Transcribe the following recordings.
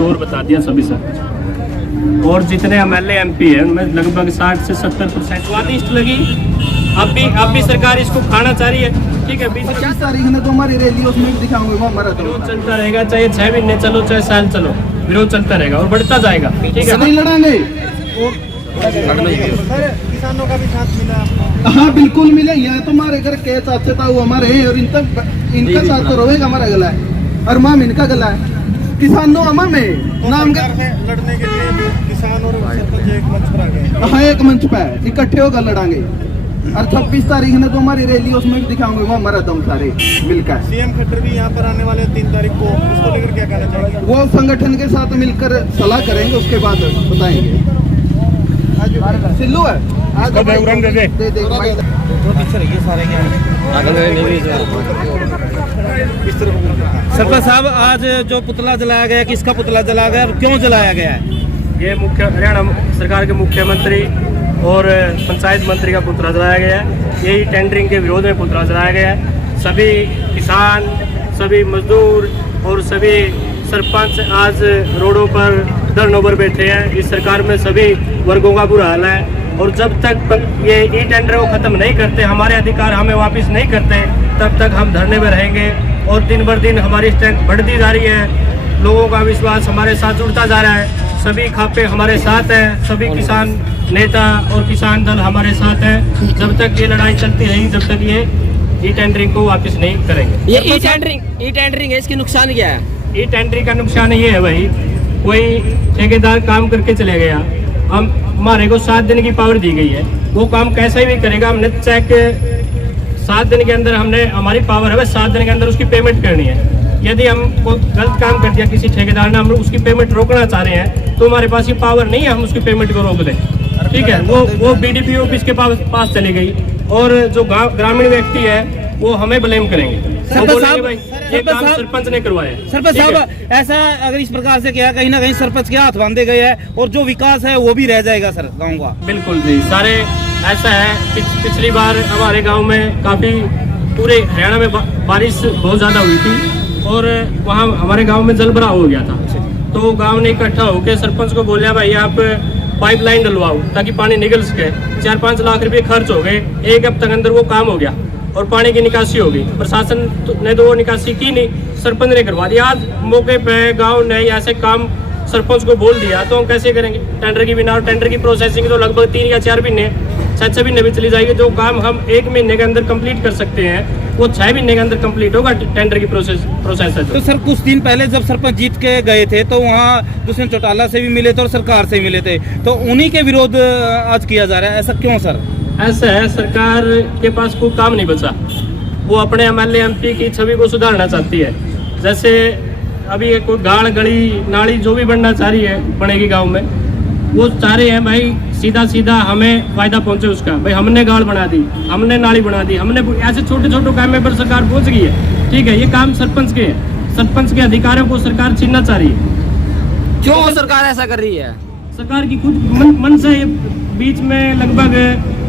चोर बता दिया सभी सर। और जितने MLA MP है उनमें लगभग 60 से 70% स्वादिष्ट लगी। अब भी सरकार इसको खाना चाह रही है। ठीक है, 25 तारीख में तो हमारी रैली उसमें भी दिखाऊंगे वो हमारा विरोध चलता रहेगा, चाहे 6 महीने चलो चाहे साल चलो, विरोध चलता रहेगा और बढ़ता जाएगा। ठीक है, नहीं लड़ांगे। किसानों का भी साथ मिला आपको? हाँ बिल्कुल मिले। यहाँ तो हमारे घर के साथ था वो हमारे हैं और इनका साथ तो रोएगा हमारा गला है और माम इनका गला है। किसानों अमा में नाम सरकार से लड़ने के लिए किसान और सरपंच एक मंच पर आ गए। हाँ एक मंच पे इकट्ठे होकर लड़ांगे। और 26 तारीख में तो हमारी रैली उसमें भी दिखाऊंगे वो हमारा दम सारे मिलकर। CM खट्टर भी यहाँ पर आने वाले 3 तारीख को, उसको लेकर क्या कहना चाहेंगे? वो संगठन के साथ मिलकर सलाह करेंगे, उसके बाद बताएंगे। सिल्लू है आज दे दे पीछे रहिए सारे सरपंच साहब, आज जो पुतला जलाया गया, किसका पुतला जलाया गया और क्यों जलाया गया है? ये हरियाणा सरकार के मुख्यमंत्री और पंचायत मंत्री का पुतला जलाया गया है। यही टेंडरिंग के विरोध में पुतला जलाया गया है। सभी किसान, सभी मजदूर और सभी सरपंच आज रोडों पर धरनों पर बैठे हैं। इस सरकार में सभी वर्गों का बुरा हाल है और जब तक ये टेंडर को खत्म नहीं करते, हमारे अधिकार हमें वापस नहीं करते, तब तक हम धरने में रहेंगे। और दिन बर दिन हमारी स्ट्रेंथ बढ़ती जा रही है, लोगों का विश्वास हमारे साथ जुड़ता जा रहा है। सभी खापे हमारे साथ हैं, सभी किसान नेता और किसान दल हमारे साथ हैं। जब तक ये लड़ाई चलती रहेगी, जब तक ये टेंडरिंग को वापस नहीं करेंगे। ये ई टेंडरिंग है, इसकी नुकसान क्या है? ई टेंडरिंग का नुकसान ये है भाई, कोई ठेकेदार काम करके चले गया, हम हमारे को 7 दिन की पावर दी गई है, वो काम कैसे भी करेगा। हमने चेक 7 दिन के अंदर हमने हमारी पावर है 7 दिन के अंदर उसकी पेमेंट करनी है। यदि हम कोई गलत काम कर दिया किसी ठेकेदार ने, हम उसकी पेमेंट रोकना चाह रहे हैं, तो हमारे पास ये पावर नहीं है हम उसकी पेमेंट को रोक दें। ठीक है, वो BDP ऑफिस के पास चली गई और जो ग्रामीण व्यक्ति है वो हमें ब्लेम करेंगे। सरपंच साहब, ये काम सरपंच ने करवाया। सरपंच साहब, ऐसा अगर इस प्रकार से किया, कहीं ना कहीं सरपंच के हाथ बांधे गए हैं और जो विकास है वो भी रह जाएगा सर गाँव का। बिल्कुल जी, सारे ऐसा है। पिछली बार हमारे गांव में काफ़ी पूरे हरियाणा में बारिश बहुत ज़्यादा हुई थी और वहाँ हमारे गांव में जल भराव हो गया था। तो गांव ने इकट्ठा होकर सरपंच को बोला, भाई आप पाइपलाइन डलवाओ ताकि पानी निकल सके। 4-5 लाख रुपए खर्च हो गए, 1 हफ्ते के अंदर वो काम हो गया और पानी की निकासी हो गई। प्रशासन ने तो वो निकासी की नहीं, सरपंच ने करवा दिया। आज मौके पे गाँव ने ऐसे काम सरपंच को बोल दिया तो हम कैसे करेंगे टेंडर की बिना। और टेंडर की प्रोसेसिंग तो लगभग 3 या 4 महीने, 6 महीने भी चली जाएगी। जो काम हम 1 महीने के अंदर कंप्लीट कर सकते हैं वो 6 महीने के अंदर कंप्लीट होगा। टेंडर की प्रोसेस है। तो सर कुछ दिन पहले जब सरपंच जीत के गए थे तो वहाँ दुष्यंत चौटाला से भी मिले थे और सरकार से भी मिले थे, तो उन्हीं के विरोध आज किया जा रहा है, ऐसा क्यों सर? ऐसा है, सरकार के पास कोई काम नहीं बचा। वो अपने MLA MP की छवि को सुधारना चाहती है। जैसे अभी कोई गाड़ गली नाली जो भी बनना चाह रही है बनेगी गांव में, वो चाह रहे हैं भाई सीधा हमें फायदा पहुंचे उसका। भाई हमने गाड़ बना दी, हमने नाली बना दी, हमने ऐसे छोटे काम में पर सरकार पहुंच गई है। ठीक है, ये काम सरपंच के है। सरपंच के अधिकारों को सरकार छीनना चाह रही है। क्यों सरकार ऐसा कर रही है? सरकार की खुद मन से ये बीच में लगभग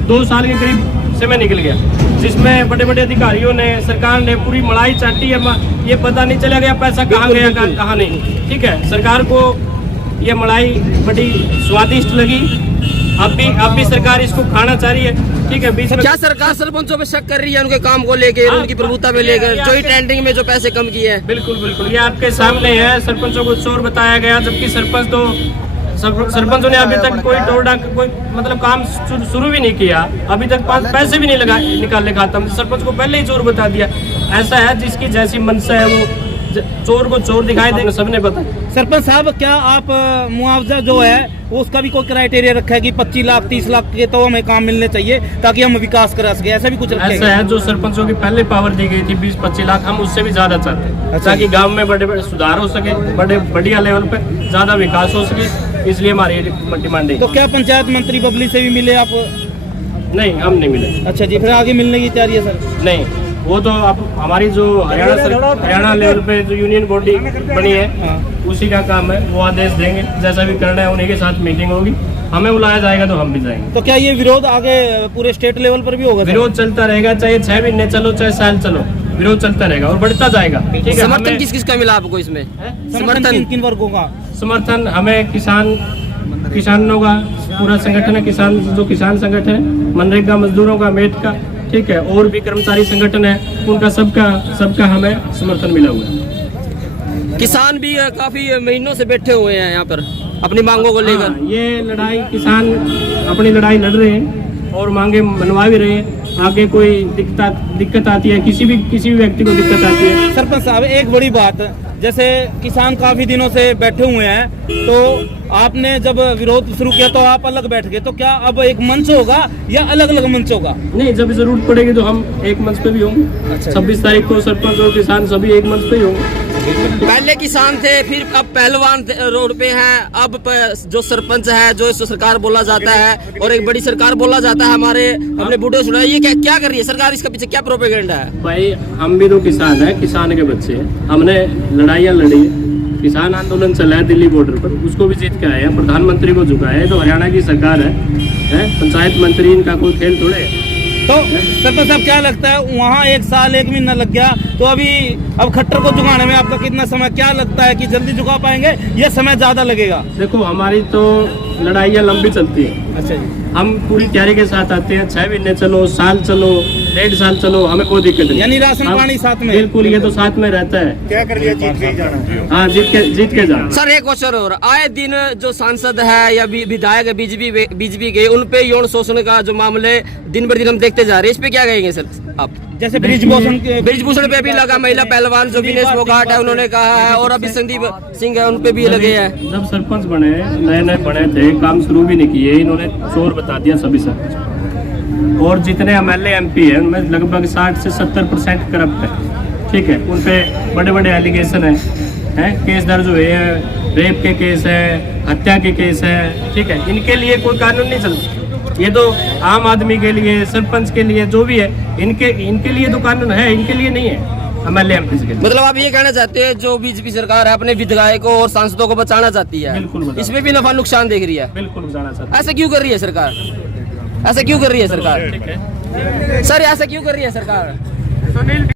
2 साल के करीब समय निकल गया, जिसमें बड़े अधिकारियों ने, सरकार ने पूरी मलाई चाटी है। ये पता नहीं चला गया पैसा कहाँ गया कहाँ नहीं। ठीक है, सरकार को ये मलाई बड़ी स्वादिष्ट लगी। अब भी सरकार इसको खाना चाह रही है। ठीक है, बीच में क्या सरकार सरपंचों पे शक कर रही है, उनके काम को लेकर, उनकी प्रभुता पे लेकर, जो ही टेंडरिंग में जो पैसे कम किए हैं? बिल्कुल ये आपके सामने है। सरपंचों को चोर बताया गया, जबकि सरपंचों ने अभी तक कोई कोई मतलब काम शुरू भी नहीं किया। अभी तक 5 पैसे भी नहीं निकालने खाते। सरपंच को पहले ही चोर बता दिया। ऐसा है, जिसकी जैसी मनसा है वो चोर को चोर दिखाई देंगे, सबने पता। सरपंच साहब, क्या आप मुआवजा जो है वो उसका भी कोई क्राइटेरिया रखा है कि 25 लाख 30 लाख के तो हमें काम मिलने चाहिए ताकि हम विकास करा सके, ऐसा भी कुछ रखा है? ऐसा है, जो सरपंचों की पहले पावर दी गई थी 20-25 लाख, हम उससे भी ज्यादा चाहते हैं ताकि गांव में बड़े सुधार हो सके, बढ़िया लेवल पे ज्यादा विकास हो सके। इसलिए हमारी डिमांड है। तो क्या पंचायत मंत्री बबली से भी मिले आप? नहीं, हम नहीं मिले। अच्छा जी, फिर आगे मिलने की तैयारी है सर? नहीं, वो तो आप हमारी जो हरियाणा लेवल पे जो यूनियन बॉडी बनी है उसी का काम है, वो आदेश देंगे। जैसा भी करना है उन्हीं के साथ मीटिंग होगी, हमें बुलाया जाएगा तो हम भी जाएंगे। तो क्या ये विरोध आगे पूरे स्टेट लेवल पर भी होगा? विरोध चलता रहेगा, चाहे 6 महीने चलो चाहे साल चलो, विरोध चलता रहेगा और बढ़ता जाएगा। ठीक है, समर्थन किस किस का मिला आपको इसमें? समर्थन किन वर्गों का? समर्थन हमें किसानों का पूरा संगठन है, किसान संगठन है, मनरेगा मजदूरों का, मेट का, ठीक है, और भी कर्मचारी संगठन है, उनका सबका हमें समर्थन मिला हुआ है। किसान भी काफी महीनों से बैठे हुए हैं यहाँ पर अपनी मांगों को लेकर। हाँ, ये लड़ाई किसान अपनी लड़ाई लड़ रहे हैं और मांगे मनवा भी रहे हैं। आगे कोई दिक्कत आती है, किसी भी व्यक्ति को दिक्कत आती है। सरपंच साहब, एक बड़ी बात, जैसे किसान काफी दिनों से बैठे हुए हैं, तो आपने जब विरोध शुरू किया तो आप अलग बैठ गए, तो क्या अब एक मंच होगा या अलग अलग मंच होगा? नहीं, जब जरूरत पड़ेगी तो हम एक मंच पे भी होंगे। 26 तारीख को सरपंच और किसान सभी एक मंच पे ही होंगे। पहले किसान थे, फिर अब पहलवान रोड पे हैं, अब जो सरपंच है, जो इसको सरकार बोला जाता है और एक बड़ी सरकार बोला जाता है। हमने बूढ़े सुना, ये क्या कर रही है सरकार? इसका पीछे क्या प्रोपेगेंडा है? भाई, हम भी तो किसान हैं, किसान के बच्चे हैं, हमने लड़ाइयाँ लड़ी है, किसान आंदोलन चला है दिल्ली बॉर्डर पर, उसको भी जीत के आए हैं, प्रधानमंत्री को झुकाया है। तो हरियाणा की सरकार है, पंचायत मंत्री, इनका कोई खेल थोड़े है। तो सरपंच साहब, क्या लगता है वहाँ 1 साल 1 महीना लग गया, तो अब खट्टर को झुकाने में आपका कितना समय, क्या लगता है कि जल्दी झुका पाएंगे या समय ज्यादा लगेगा? देखो, हमारी तो लड़ाइयाँ लंबी चलती है। अच्छा जी। हम पूरी तैयारी के साथ आते हैं, 6 महीने चलो, साल चलो, 1.5 साल चलो, हमें कोई दिक्कत नहीं। यानी राशन पानी साथ में? बिल्कुल, ये तो साथ में रहता है। क्या कर लिया? जीत के ही जाना। हाँ, जीत के जाना। सर, एक क्वेश्चन और, आए दिन जो सांसद है या विधायक है बीजेपी के, उन पे यौन शोषण का जो मामले दिन ब दिन हम देखते जा रहे हैं, इस पे क्या कहेंगे सर आप? जैसे ब्रिजभूषण पे भी लगा, महिला पहलवान जो विनेश फोगाट है उन्होंने कहा है, और अभी संदीप सिंह है, उन पे भी लगे हैं। जब सरपंच बने, नए बने थे, काम शुरू भी नहीं किए, इन्होंने चोर बता दिया सभी सरपंच। और जितने MLA MP है उनमें लगभग 60 से 70% करप्ट है, ठीक है। उन पे बड़े एलिगेशन है, केस दर्ज हुए हैं, रेप के केस है, हत्या के केस है, ठीक है। इनके लिए कोई कानून नहीं चलता, ये तो आम आदमी के लिए, सरपंच के लिए, जो भी है, इनके लिए तो कानून है, इनके लिए नहीं है, MLA MP के लिए। मतलब आप ये कहना चाहते हैं जो बीजेपी सरकार है अपने विधायकों और सांसदों को बचाना चाहती है, बिल्कुल, इसमें भी नफा नुकसान देख रही है? बिल्कुल बचाना चाहते ऐसा क्यों कर रही है सरकार? ऐसा क्यों कर रही है सरकार? हैं, ठीक है। सर, ऐसा क्यों कर रही है सरकार?